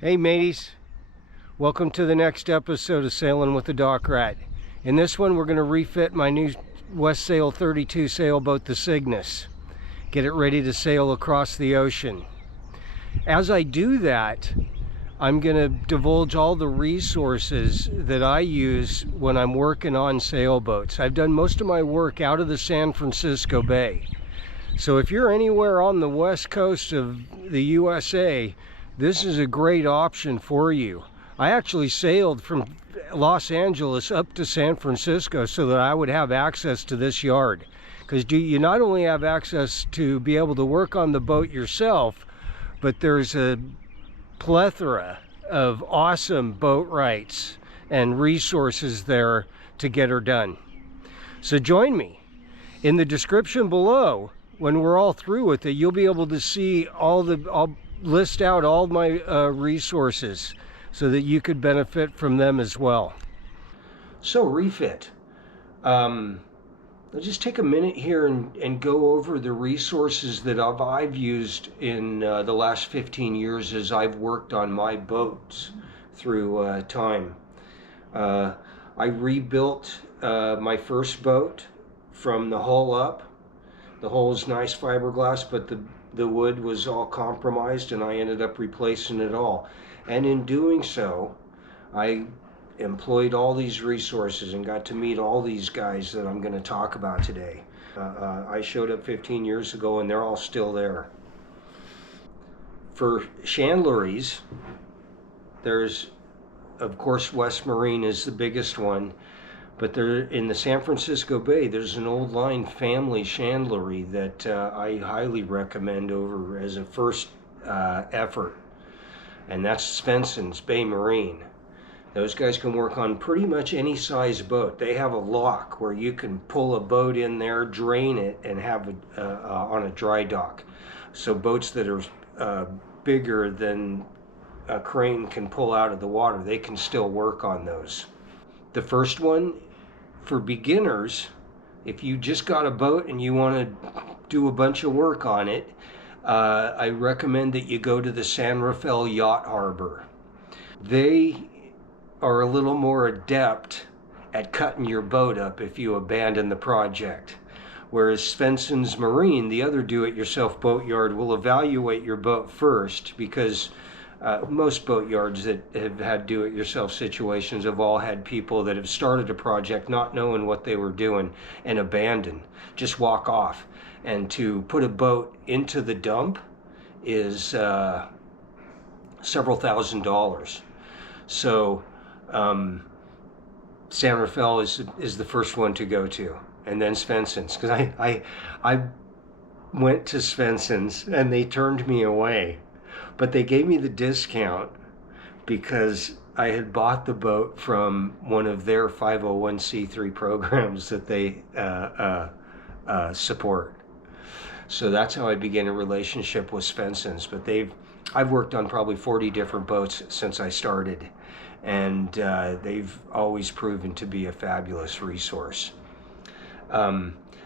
Hey mateys, welcome to the next episode of Sailing with the Dock Rat. In this one we're going to refit my new Westsail 32 sailboat, the Cygnus. Get it ready to sail across the ocean. As I do that, I'm going to divulge all the resources that I use when I'm working on sailboats. I've done most of my work out of the San Francisco Bay. So if you're anywhere on the west coast of the USA, this is a great option for you. I actually sailed from Los Angeles up to San Francisco so that I would have access to this yard. Because you not only have access to be able to work on the boat yourself, but there's a plethora of awesome Boatwrites and resources there to get her done. So join me. In the description below, when we're all through with it, you'll be able to see I'll list out all my resources so that you could benefit from them as well. So refit. I'll just take a minute here and go over the resources that I've used in the last 15 years as I've worked on my boats through time. I rebuilt my first boat from the hull up. The hull is nice fiberglass, but the wood was all compromised, and I ended up replacing it all. And in doing so, I employed all these resources and got to meet all these guys that I'm going to talk about today. I showed up 15 years ago, and they're all still there. For chandleries, there's, of course, West Marine is the biggest one. But there, in the San Francisco Bay, there's an old line family chandlery that I highly recommend over as a first effort. And that's Svensson's Bay Marine. Those guys can work on pretty much any size boat. They have a lock where you can pull a boat in there, drain it, and have it on a dry dock. So boats that are bigger than a crane can pull out of the water, they can still work on those. The first one, for beginners, if you just got a boat and you want to do a bunch of work on it, I recommend that you go to the San Rafeal Yacht Harbor. They are a little more adept at cutting your boat up if you abandon the project. Whereas Svensson's Marine, the other do-it-yourself boatyard, will evaluate your boat first, because most boatyards that have had do-it-yourself situations have all had people that have started a project not knowing what they were doing and abandon, just walk off. And to put a boat into the dump is several $1,000s. So San Rafeal is the first one to go to, and then Svensson's, because I went to Svensson's and they turned me away. But they gave me the discount because I had bought the boat from one of their 501c3 programs that they support. So that's how I began a relationship with Svensson's. But I've worked on probably 40 different boats since I started, and they've always proven to be a fabulous resource.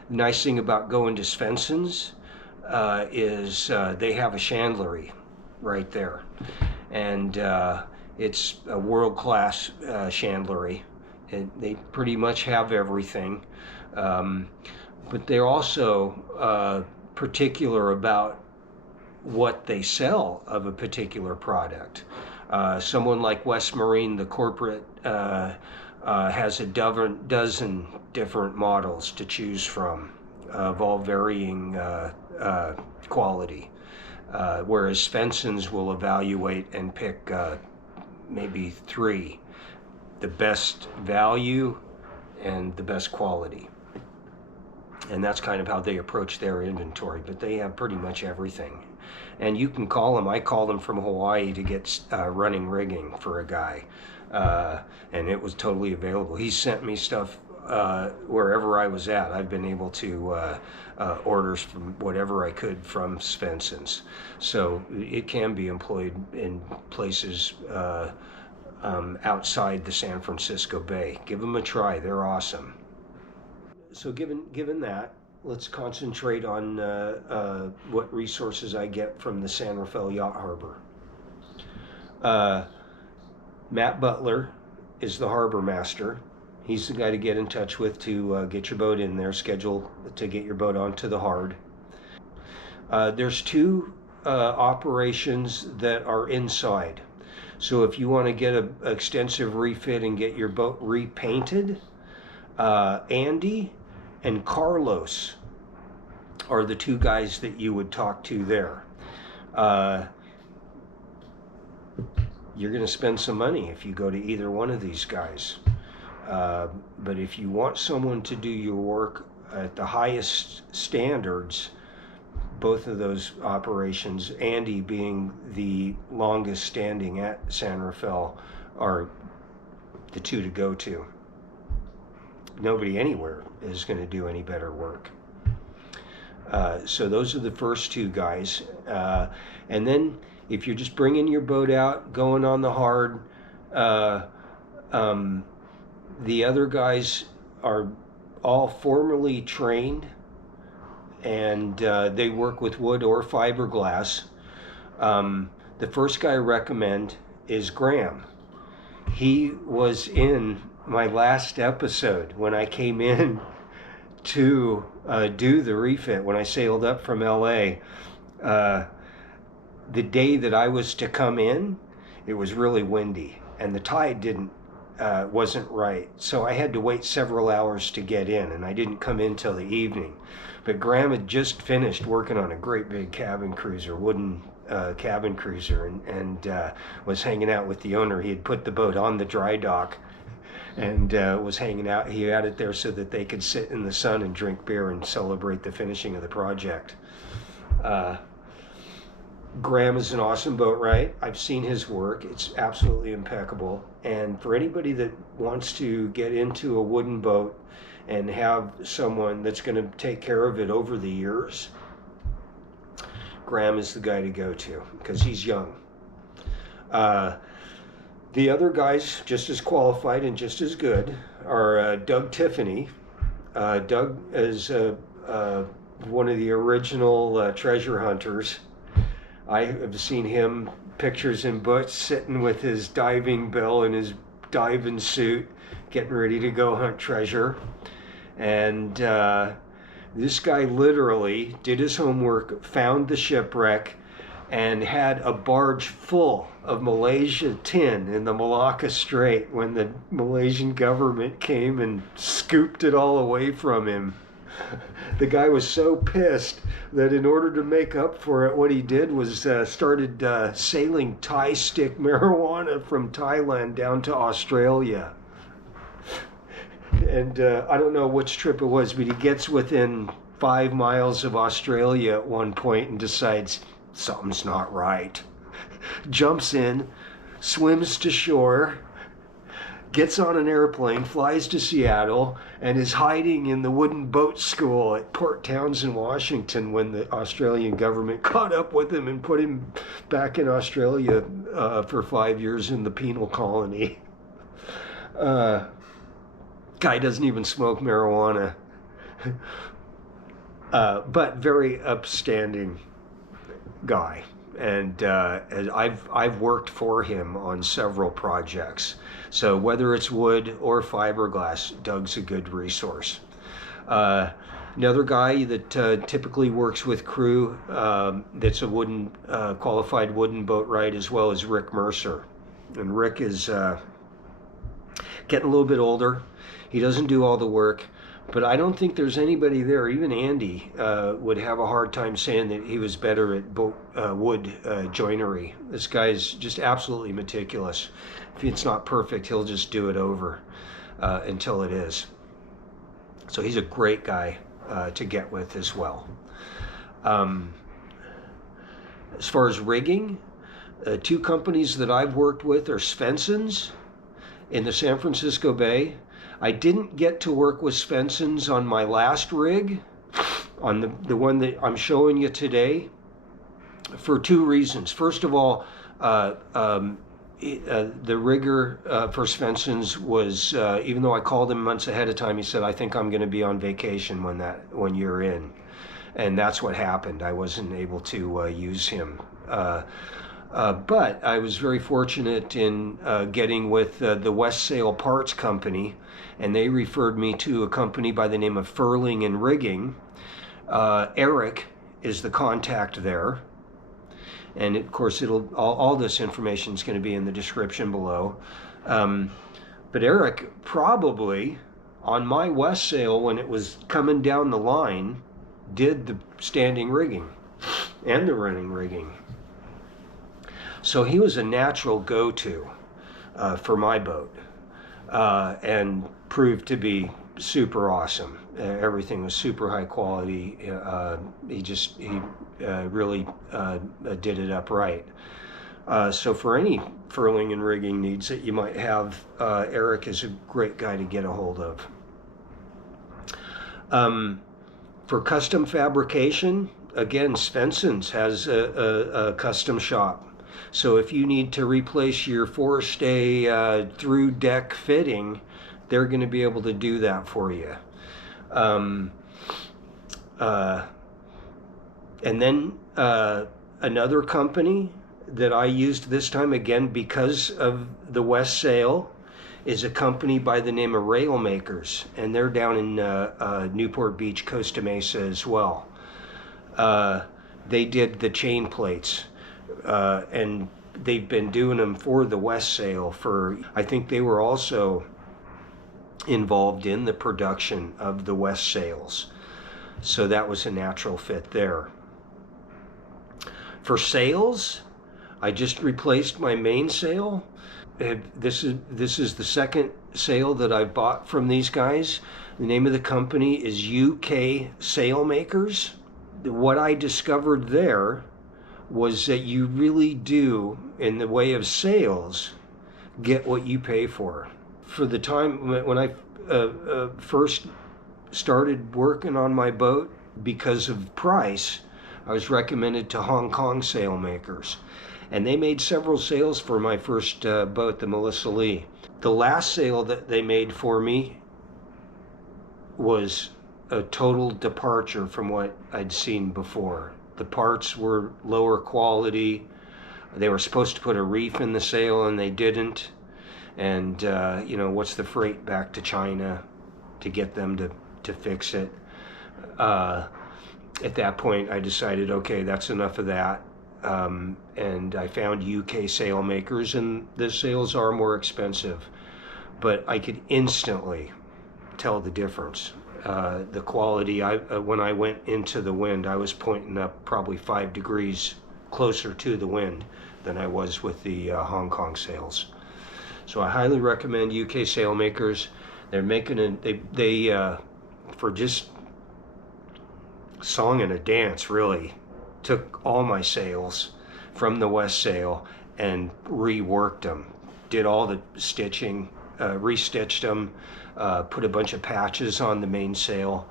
Nice thing about going to Svensson's is they have a chandlery right there, and it's a world-class chandlery, and they pretty much have everything, but they're also particular about what they sell of a particular product. Someone like West Marine, the corporate, has a dozen different models to choose from of all varying quality. Whereas Svensson's will evaluate and pick maybe 3, the best value and the best quality. And that's kind of how they approach their inventory, but they have pretty much everything. And you can call them. I called them from Hawaii to get running rigging for a guy, and it was totally available. He sent me stuff wherever I was at. I've been able to orders from whatever I could from Svensson's. So it can be employed in places outside the San Francisco Bay. Give them a try. They're awesome. So given that, let's concentrate on what resources I get from the San Rafeal Yacht Harbor. Uh, Matt Butler is the harbor master. He's the guy to get in touch with to get your boat in there, schedule to get your boat onto the hard. There's two operations that are inside. So if you want to get an extensive refit and get your boat repainted, Andy and Carlos are the two guys that you would talk to there. You're going to spend some money if you go to either one of these guys. But if you want someone to do your work at the highest standards, both of those operations, Andy being the longest standing at San Rafeal, are the two to go to. Nobody anywhere is going to do any better work. So those are the first two guys. And then if you're just bringing your boat out, going on the hard, the other guys are all formally trained, and they work with wood or fiberglass. The first guy I recommend is Graham. He was in my last episode when I came in to do the refit when I sailed up from LA. The day that I was to come in, it was really windy and the tide wasn't right, so I had to wait several hours to get in, and I didn't come in till the evening. But Graham had just finished working on a great big cabin cruiser, wooden cabin cruiser, and was hanging out with the owner. He had put the boat on the dry dock and was hanging out. He had it there so that they could sit in the sun and drink beer and celebrate the finishing of the project. Graham is an awesome boatwright. I've seen his work. It's absolutely impeccable. And for anybody that wants to get into a wooden boat and have someone that's going to take care of it over the years, Graham is the guy to go to because he's young. The other guys, just as qualified and just as good, are Doug Tiffany. Doug is one of the original treasure hunters. I have seen him pictures in books sitting with his diving bell and his diving suit, getting ready to go hunt treasure. And this guy literally did his homework, found the shipwreck, and had a barge full of Malaysia tin in the Malacca Strait when the Malaysian government came and scooped it all away from him. The guy was so pissed that in order to make up for it, what he did was started sailing Thai stick marijuana from Thailand down to Australia. And I don't know which trip it was, but he gets within 5 miles of Australia at one point and decides something's not right. Jumps in, swims to shore, gets on an airplane, flies to Seattle, and is hiding in the wooden boat school at Port Townsend, Washington, when the Australian government caught up with him and put him back in Australia for 5 years in the penal colony. Guy doesn't even smoke marijuana. But very upstanding guy. And I've worked for him on several projects. So whether it's wood or fiberglass, Doug's a good resource. Another guy that typically works with crew that's a qualified wooden boatwright as well as Rick Mercer. And Rick is getting a little bit older. He doesn't do all the work. But I don't think there's anybody there, even Andy would have a hard time saying that he was better at wood joinery. This guy's just absolutely meticulous. If it's not perfect, he'll just do it over until it is. So he's a great guy to get with as well. As far as rigging, two companies that I've worked with are Svensson's in the San Francisco Bay. I didn't get to work with Svensson's on my last rig, on the one that I'm showing you today, for two reasons. First of all, the rigger for Svensson's was, even though I called him months ahead of time, he said, I think I'm going to be on vacation when you're in. And that's what happened. I wasn't able to use him. But I was very fortunate in getting with the Westsail Parts Company, and they referred me to a company by the name of Furling and Rigging. Eric is the contact there, and of course all this information is going to be in the description below. But Eric probably on my Westsail, when it was coming down the line, did the standing rigging and the running rigging. So he was a natural go-to for my boat, and proved to be super awesome. Everything was super high quality. He really did it up right. So for any furling and rigging needs that you might have, Eric is a great guy to get a hold of. For custom fabrication, again, Svensson's has a custom shop. So if you need to replace your forestay through deck fitting, they're going to be able to do that for you. And then another company that I used this time, again because of the Westsail, is a company by the name of Railmakers, and they're down in Newport Beach, Costa Mesa as well. They did the chain plates, and they've been doing them for the Westsail for, I think they were also involved in the production of the Westsails. So that was a natural fit there. For sails, I just replaced my mainsail. This is the second sail that I've bought from these guys. The name of the company is UK Sailmakers. What I discovered there was that you really do, in the way of sails, get what you pay for. For the time when I first started working on my boat, because of price, I was recommended to Hong Kong Sailmakers. And they made several sails for my first boat, the Melissa Lee. The last sail that they made for me was a total departure from what I'd seen before. The parts were lower quality. They were supposed to put a reef in the sail and they didn't. And what's the freight back to China to get them to fix it? At that point I decided, okay, that's enough of that. And I found UK Sailmakers, and the sails are more expensive, but I could instantly tell the difference. The quality, when I went into the wind, I was pointing up probably 5 degrees closer to the wind than I was with the Hong Kong sails. So I highly recommend UK Sailmakers. They're making they for just song and a dance, really took all my sails from the Westsail and reworked them, did all the stitching, restitched them, put a bunch of patches on the mainsail,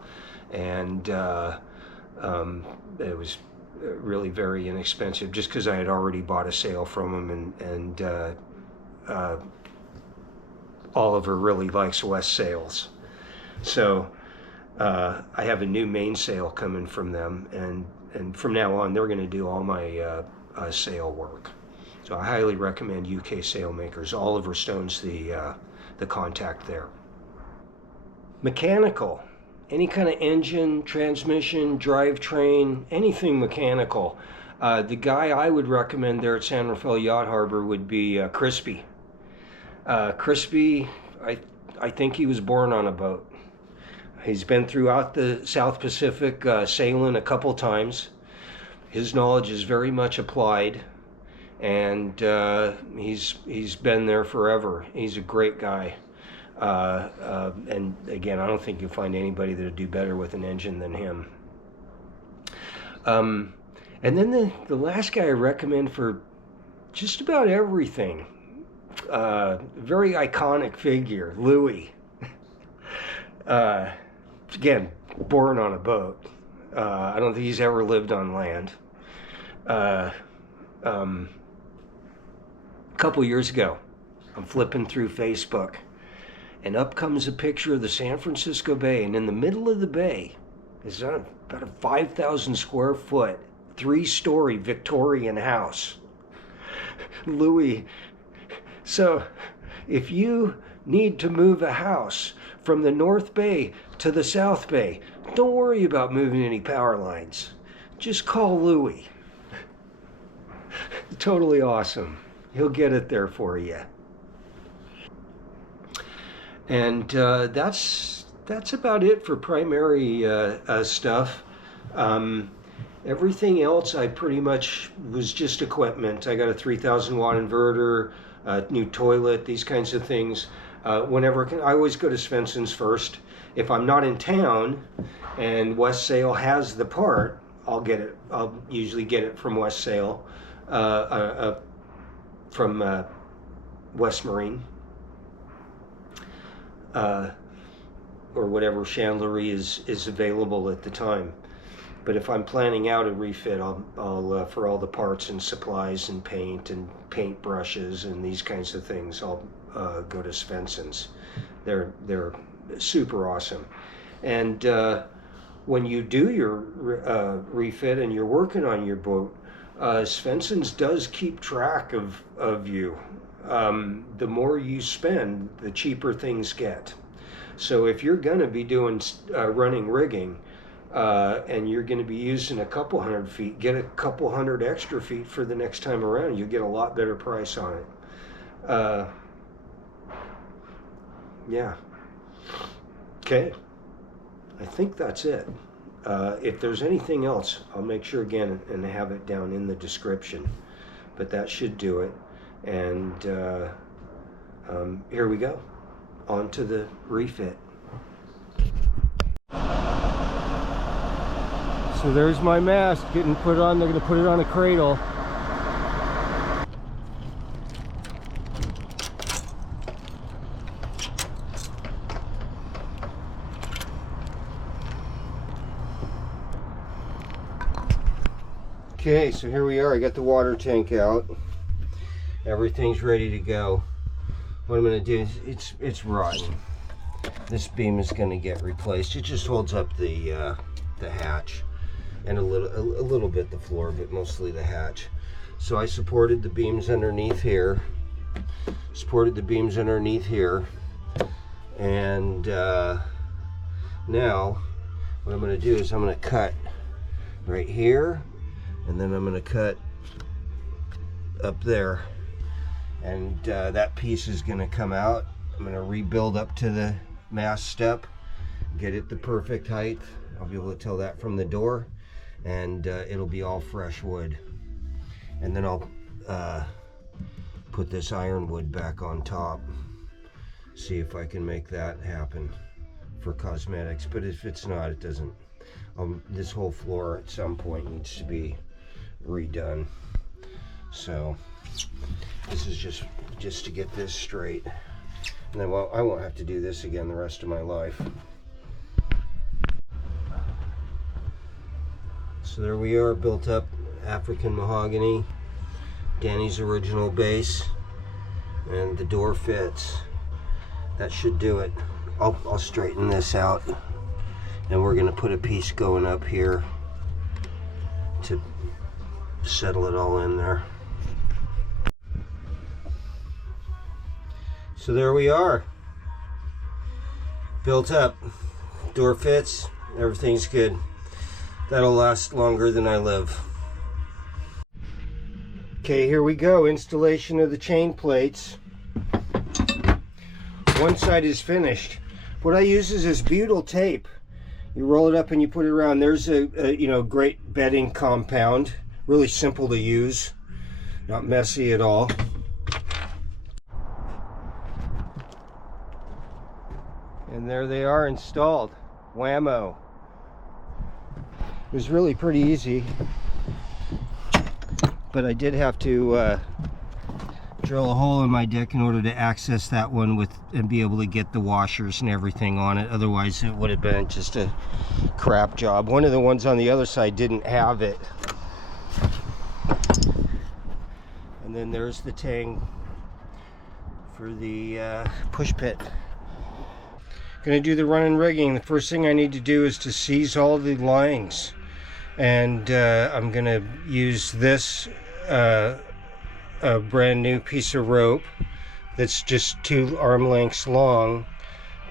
and it was really very inexpensive, just because I had already bought a sail from them, and Oliver really likes Westsails. So I have a new mainsail coming from them, and from now on they're going to do all my sail work. So I highly recommend UK Sailmakers. Oliver Stone's the contact there. Mechanical, any kind of engine, transmission, drivetrain, anything mechanical. The guy I would recommend there at San Rafeal Yacht Harbor would be Crispy. Crispy, I think he was born on a boat. He's been throughout the South Pacific sailing a couple times. His knowledge is very much applied, and he's been there forever. He's a great guy. And again, I don't think you'll find anybody that'll do better with an engine than him. And then the last guy I recommend for just about everything, very iconic figure, Louis. Again, born on a boat. I don't think he's ever lived on land. A couple years ago, I'm flipping through Facebook, and up comes a picture of the San Francisco Bay, and in the middle of the bay is about a 5,000 square foot, 3-story Victorian house. Louis. So if you need to move a house from the North Bay to the South Bay, don't worry about moving any power lines. Just call Louis. Totally awesome. He'll get it there for you. And that's about it for primary stuff. Everything else I pretty much was just equipment. I got a 3,000 watt inverter, a new toilet, these kinds of things. Whenever I always go to Svensson's first. If I'm not in town and Westsail has the part, I'll get it. I'll usually get it from Westsail, from West Marine, or whatever chandlery is available at the time. But if I'm planning out a refit, I'll for all the parts and supplies and paint brushes and these kinds of things, I'll go to Svensson's. They're super awesome. And when you do your refit and you're working on your boat, Svensson's does keep track of you. The more you spend, the cheaper things get. So if you're going to be doing running rigging, and you're going to be using a couple hundred feet, get a couple hundred extra feet for the next time around. You'll get a lot better price on it. Yeah. Okay. I think that's it. If there's anything else, I'll make sure again and have it down in the description. But that should do it. And here we go. On to the refit. So there's my mast getting put on. They're going to put it on a cradle. Okay, so here we are. I got the water tank out. Everything's ready to go. What I'm going to do is it's rotten. This beam is going to get replaced. It just holds up the hatch. And a little bit the floor, but mostly the hatch. So I supported the beams underneath here. And now what I'm going to do is I'm going to cut right here, and then I'm going to cut up there. And that piece is going to come out. I'm going to rebuild up to the mast step, get it the perfect height. I'll be able to tell that from the door. And it'll be all fresh wood. And then I'll put this ironwood back on top. See if I can make that happen for cosmetics. But if it's not, it doesn't. This whole floor at some point needs to be redone. So this is just to get this straight. And then I won't have to do this again the rest of my life. So there we are, built up African mahogany, Danny's original base, and the door fits. That should do it. I'll straighten this out, and we're going to put a piece going up here to settle it all in there. So there we are, built up, door fits, everything's good. That'll last longer than I live. Okay, here we go. Installation of the chain plates. One side is finished. What I use is this butyl tape. You roll it up and you put it around. There's a great bedding compound. Really simple to use. Not messy at all. And there they are installed. Whammo. It was really pretty easy, but I did have to drill a hole in my deck in order to access that one and be able to get the washers and everything on it. Otherwise it would have been just a crap job. One of the ones on the other side didn't have it. And then there's the tang for the push pit. Gonna do the running rigging. The first thing I need to do is to seize all the lines. And I'm gonna use this a brand new piece of rope that's just 2 arm lengths long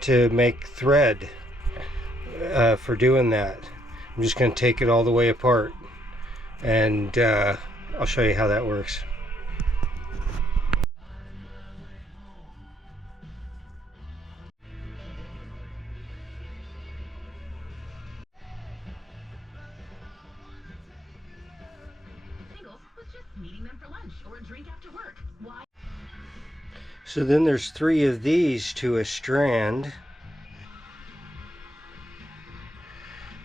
to make thread for doing that. I'm just going to take it all the way apart, and I'll show you how that works. So then there's 3 of these to a strand,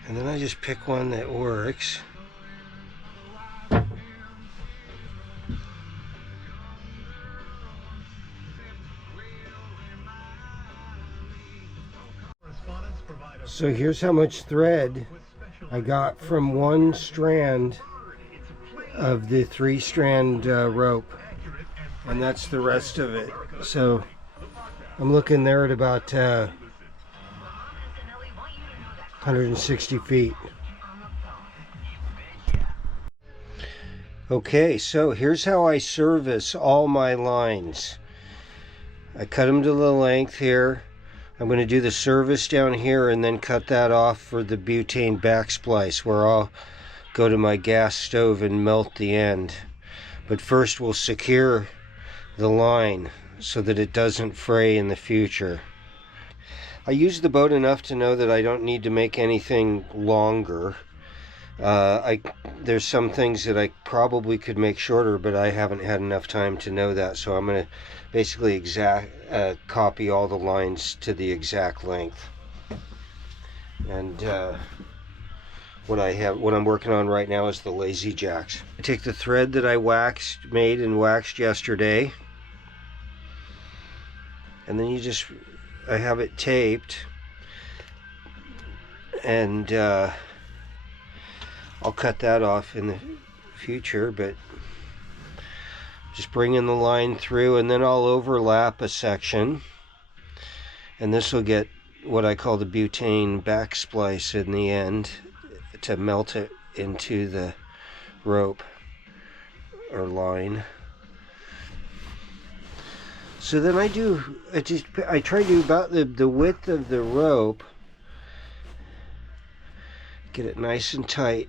and then I just pick one that works. So here's how much thread I got from 1 strand of the 3-strand rope, and that's the rest of it. So I'm looking there at about 160 feet. Okay, so here's how I service all my lines. I cut them to the length here. I'm going to do the service down here and then cut that off for the butane backsplice, where I'll go to my gas stove and melt the end. But first we'll secure the line so that it doesn't fray in the future. I use the boat enough to know that I don't need to make anything longer. There's some things that I probably could make shorter, but I haven't had enough time to know that, so I'm going to basically copy all the lines to the exact length. And what I'm working on right now is the lazy jacks. I take the thread that I made and waxed yesterday, and then I have it taped, and I'll cut that off in the future, but just bring in the line through, and then I'll overlap a section, and this will get what I call the butane backsplice in the end to melt it into the rope or line. So then I try to do about the width of the rope, get it nice and tight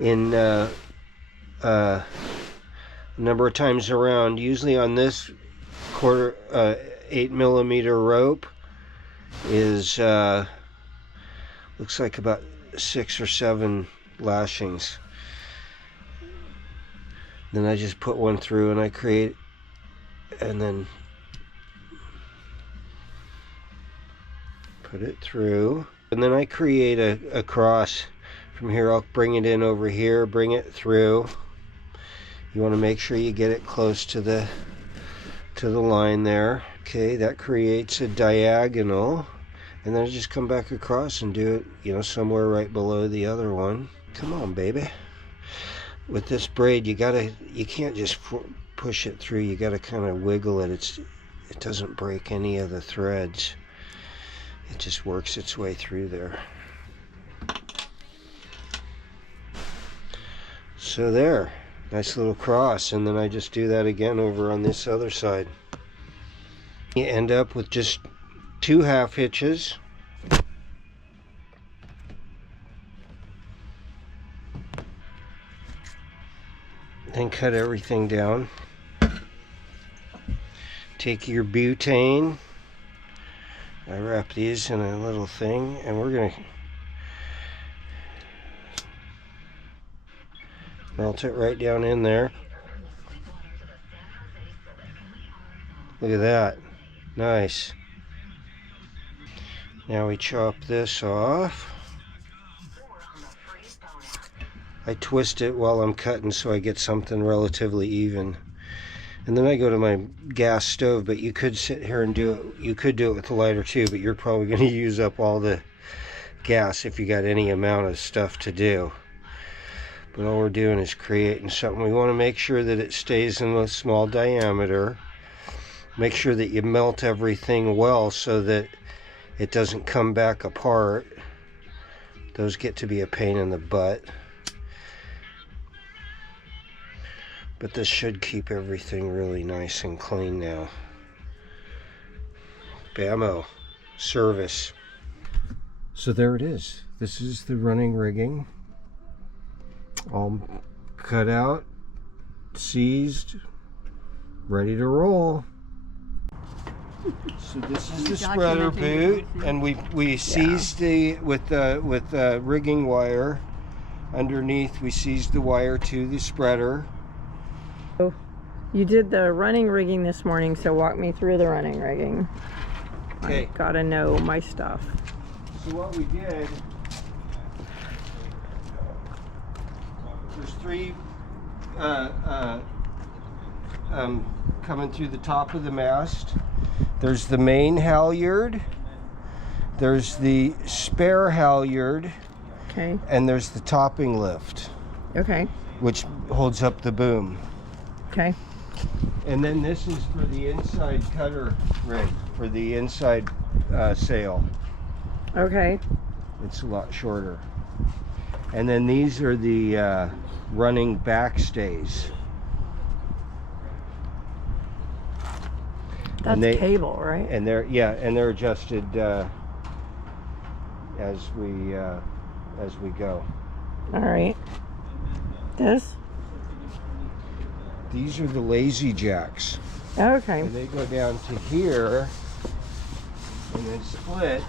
in a number of times around. Usually on this 8mm rope is looks like about 6 or 7 lashings. Then I just put one through and I create, and then put it through, and then I create a cross from here. I'll bring it in over here, bring it through. You want to make sure you get it close to the line there. Okay, that creates a diagonal, and then I just come back across and do it, somewhere right below the other one. Come on, baby. With this braid, you can't just push it through. You got to kind of wiggle it. It doesn't break any of the threads. It just works its way through there. So there, nice little cross, and then I just do that again over on this other side. You end up with just 2 half hitches. Then cut everything down. Take your butane. I wrap these in a little thing, and we're going to melt it right down in there. Look at that. Nice. Now we chop this off. I twist it while I'm cutting so I get something relatively even. And then I go to my gas stove, but you could sit here and do it. You could do it with the lighter too, but you're probably going to use up all the gas if you got any amount of stuff to do. But all we're doing is creating something. We want to make sure that it stays in a small diameter. Make sure that you melt everything well so that it doesn't come back apart. Those get to be a pain in the butt. But this should keep everything really nice and clean now. Bammo, service. So there it is. This is the running rigging. All cut out, seized, ready to roll. So this is the spreader boot, and we seized with the rigging wire underneath. We seized the wire to the spreader. So you did the running rigging this morning, so walk me through the running rigging. Okay. I gotta know my stuff. So what we did, there's three coming through the top of the mast. There's the main halyard, there's the spare halyard, Okay. and there's the topping lift, Okay. which holds up the boom. Okay. And then this is for the inside cutter rig, for the inside sail. Okay. It's a lot shorter. And then these are the running backstays. That's cable, right? And they're adjusted as we go. All right. These are the lazy jacks. Okay. And they go down to here and then split.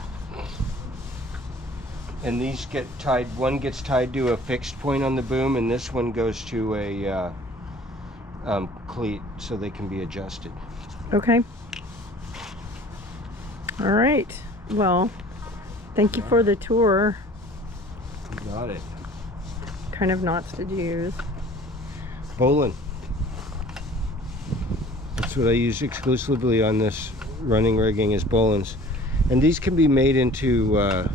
And these get tied. One gets tied to a fixed point on the boom, and this one goes to a cleat, so they can be adjusted. Okay. All right. Well, thank you for the tour. You got it. Kind of knots to use. Bowline. That's what I use exclusively on this running rigging, is bowlines. And these can be made into a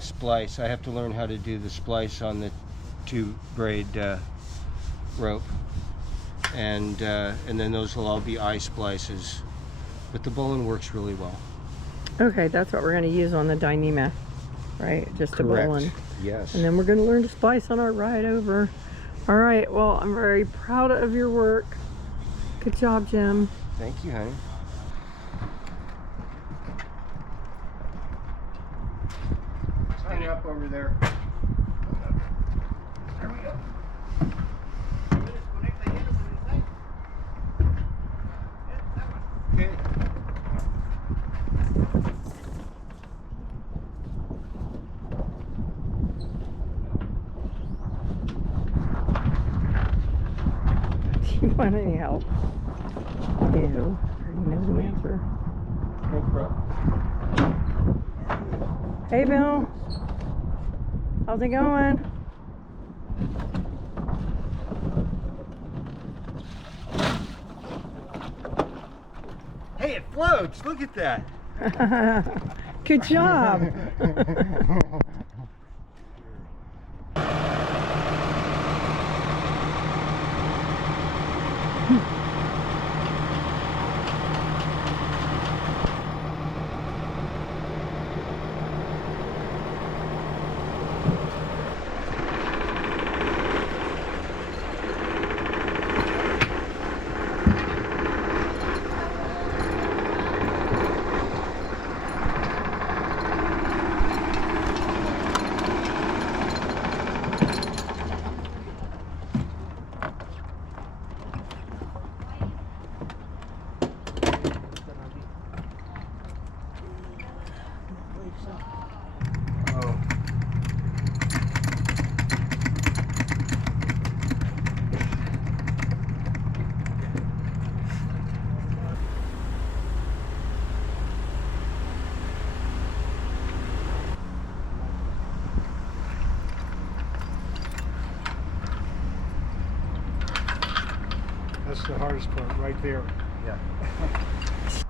splice. I have to learn how to do the splice on the 2-braid rope, and then those will all be eye splices. But the bowline works really well. Okay, that's what we're going to use on the Dyneema, right? Just a bowline. Yes. And then we're going to learn to splice on our ride over. All right. Well, I'm very proud of your work. Good job, Jim. Thank you, honey. Sign up over there. There we go. Okay. Do you want any help? Ew. I already know the answer. No problem. Hey, Bill. How's it going? Hey, it floats. Look at that. Good job. That's the hardest part right there. Yeah.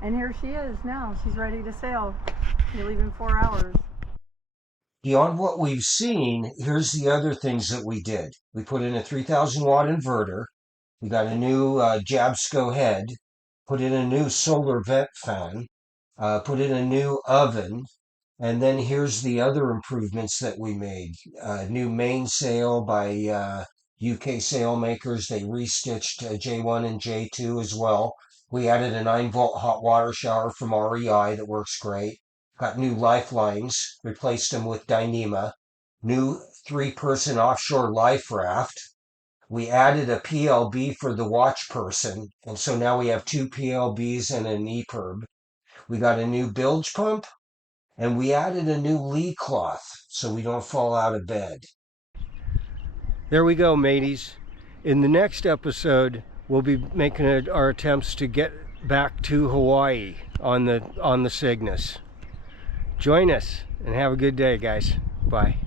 And here she is now. She's ready to sail. You're leaving 4 hours. Beyond what we've seen, here's the other things that we did. We put in a 3,000 watt inverter. We got a new Jabsco head. Put in a new solar vent fan. Put in a new oven. And then here's the other improvements that we made. New mainsail by UK sailmakers. They restitched J1 and J2 as well. We added a 9-volt hot water shower from REI that works great. Got new lifelines, replaced them with Dyneema. New 3-person offshore life raft. We added a PLB for the watch person, and so now we have 2 PLBs and an EPIRB. We got a new bilge pump, and we added a new lee cloth so we don't fall out of bed. There we go, mateys. In the next episode, we'll be making our attempts to get back to Hawaii on the Cygnus. Join us and have a good day, guys. Bye.